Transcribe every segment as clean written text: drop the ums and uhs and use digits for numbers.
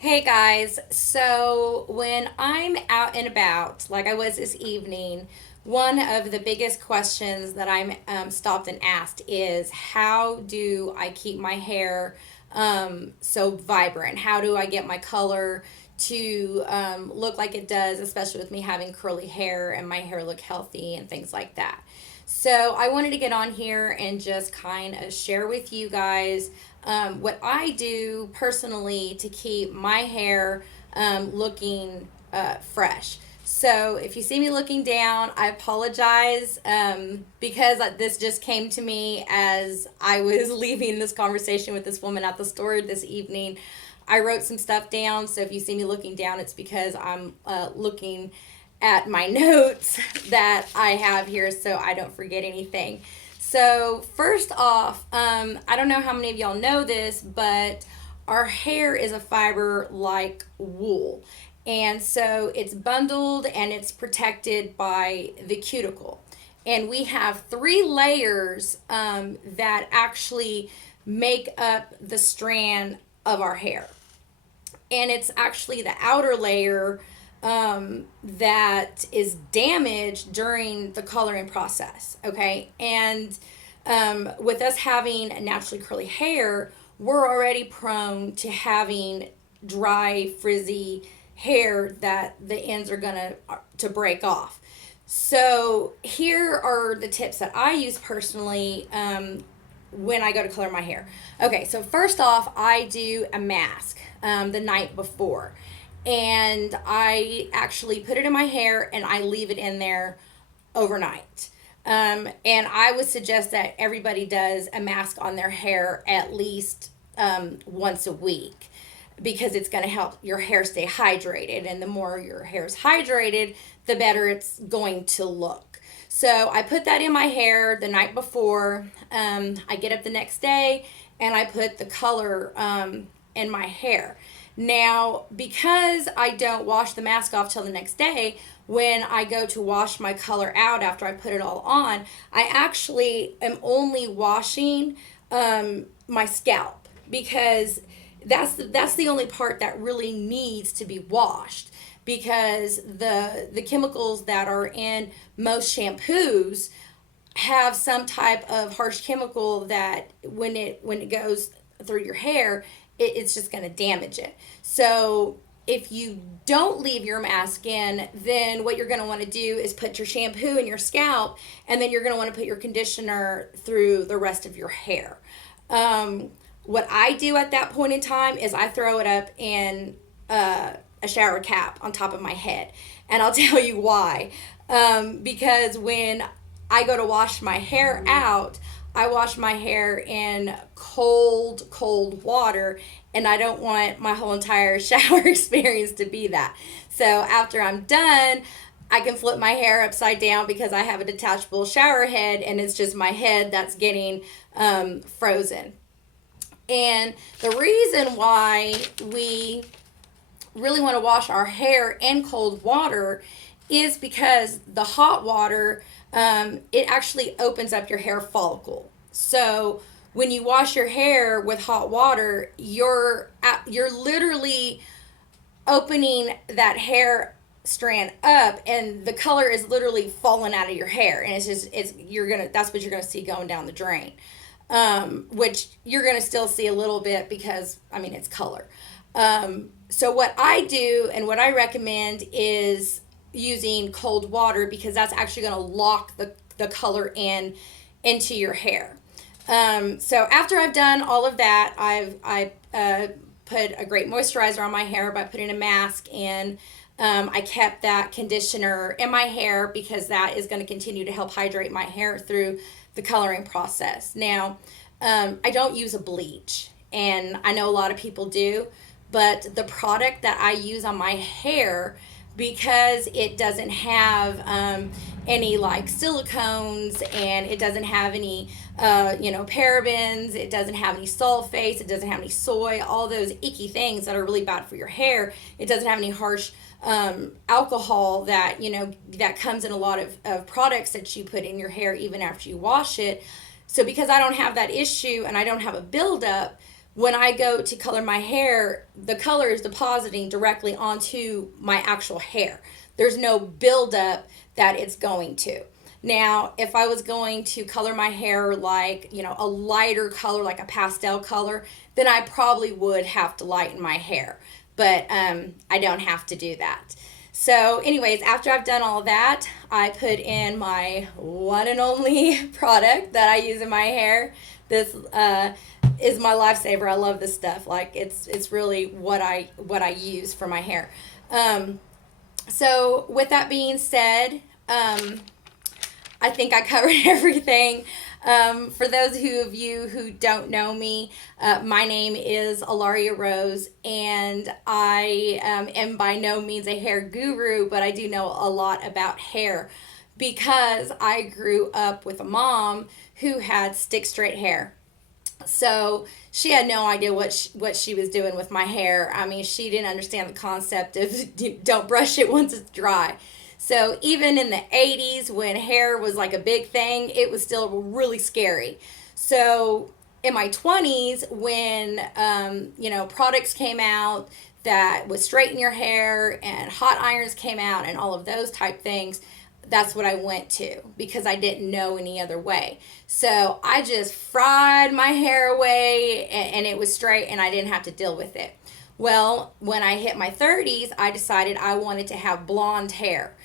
Hey guys, so when I'm out and about, like I was this evening, one of the biggest questions that I'm stopped and asked is how do I keep my hair so vibrant? How do I get my color to look like it does, especially with me having curly hair and my hair look healthy and things like that? So I wanted to get on here and just kind of share with you guys what I do personally to keep my hair looking fresh. So if you see me looking down, I apologize because this just came to me as I was leaving this conversation with this woman at the store this evening. I wrote some stuff down, so if you see me looking down, it's because I'm looking at my notes that I have here so I don't forget anything. So, first off, I don't know how many of y'all know this, but our hair is a fiber like wool. And so it's bundled and it's protected by the cuticle. And we have three layers that actually make up the strand of our hair. And it's actually the outer layer that is damaged during the coloring process. Okay, and with us having naturally curly hair, we're already prone to having dry, frizzy hair that the ends are gonna to break off. So here are the tips that I use personally when I go to color my hair. Okay, so first off, I do a mask the night before. And I actually put it in my hair and I leave it in there overnight. And I would suggest that everybody does a mask on their hair at least once a week because it's going to help your hair stay hydrated. And the more your hair is hydrated, the better it's going to look. So I put that in my hair the night before. I get up the next day and I put the color in my hair. Now, because I don't wash the mask off till the next day, when I go to wash my color out after I put it all on, I actually am only washing my scalp because that's the only part that really needs to be washed because the chemicals that are in most shampoos have some type of harsh chemical that when it goes through your hair it's just going to damage it. So if you don't leave your mask in, then what you're going to want to do is put your shampoo in your scalp, and then you're going to want to put your conditioner through the rest of your hair. What I do at that point in time is I throw it up in a shower cap on top of my head, and I'll tell you why. Because when I go to wash my hair out, I wash my hair in cold water, and I don't want my whole entire shower experience to be that. So after I'm done, I can flip my hair upside down because I have a detachable shower head, and it's just my head that's getting frozen. And the reason why we really want to wash our hair in cold water is because the hot water it actually opens up your hair follicle. So when you wash your hair with hot water, you're literally opening that hair strand up, and the color is literally falling out of your hair, and it's you're gonna that's what you're gonna see going down the drain. Which you're gonna still see a little bit because I mean it's color. So what I do and what I recommend is using cold water because that's actually going to lock the color into your hair. So after I've done all of that, I put a great moisturizer on my hair by putting a mask in. I kept that conditioner in my hair because that is going to continue to help hydrate my hair through the coloring process. Now, I don't use a bleach, and I know a lot of people do, but the product that I use on my hair, because it doesn't have any like silicones and it doesn't have any parabens, it doesn't have any sulfates, it doesn't have any soy, all those icky things that are really bad for your hair. It doesn't have any harsh alcohol that that comes in a lot of products that you put in your hair even after you wash it. So because I don't have that issue and I don't have a buildup, when I go to color my hair, the color is depositing directly onto my actual hair. There's no buildup that it's going to. Now, if I was going to color my hair like, a lighter color, like a pastel color, then I probably would have to lighten my hair. But I don't have to do that. So, anyways, after I've done all that, I put in my one and only product that I use in my hair. This is my lifesaver. I love this stuff. Like it's really what I use for my hair. So with that being said, I think I covered everything. For those of you who don't know me, my name is Alaria Rose, and I am by no means a hair guru, but I do know a lot about hair because I grew up with a mom who had stick straight hair. So she had no idea what she was doing with my hair. I mean, she didn't understand the concept of don't brush it once it's dry. So even in the 80s, when hair was like a big thing, it was still really scary. So in my 20s, when products came out that would straighten your hair and hot irons came out and all of those type things, that's what I went to because I didn't know any other way. So I just fried my hair away and it was straight and I didn't have to deal with it. Well, when I hit my 30s, I decided I wanted to have blonde hair.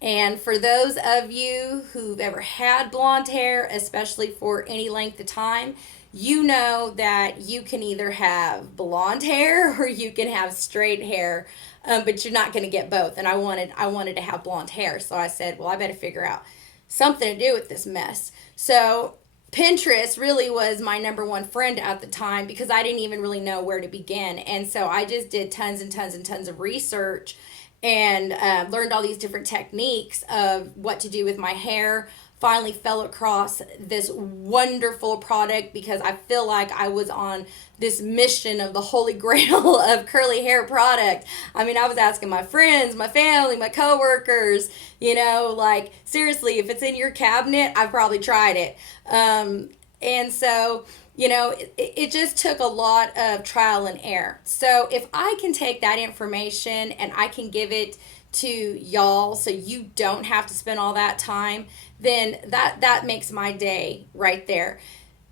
And for those of you who've ever had blonde hair, especially for any length of time, you know that you can either have blonde hair or you can have straight hair, but you're not going to get both. And I wanted to have blonde hair, so I said, well, I better figure out something to do with this mess. So Pinterest really was my number one friend at the time because I didn't even really know where to begin. And so I just did tons and tons and tons of research and learned all these different techniques of what to do with my hair. Finally fell across this wonderful product because I feel like I was on this mission of the holy grail of curly hair product. I mean, I was asking my friends, my family, my coworkers, like seriously, if it's in your cabinet, I've probably tried it. And so, it just took a lot of trial and error. So if I can take that information and I can give it to y'all so you don't have to spend all that time, then that makes my day right there.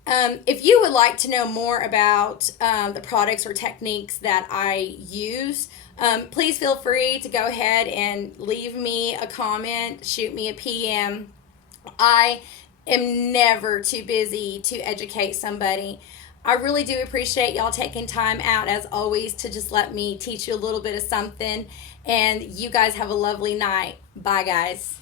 If you would like to know more about the products or techniques that I use, please feel free to go ahead and leave me a comment, shoot me a PM. I am never too busy to educate somebody. I really do appreciate y'all taking time out, as always, to just let me teach you a little bit of something. And you guys have a lovely night. Bye, guys.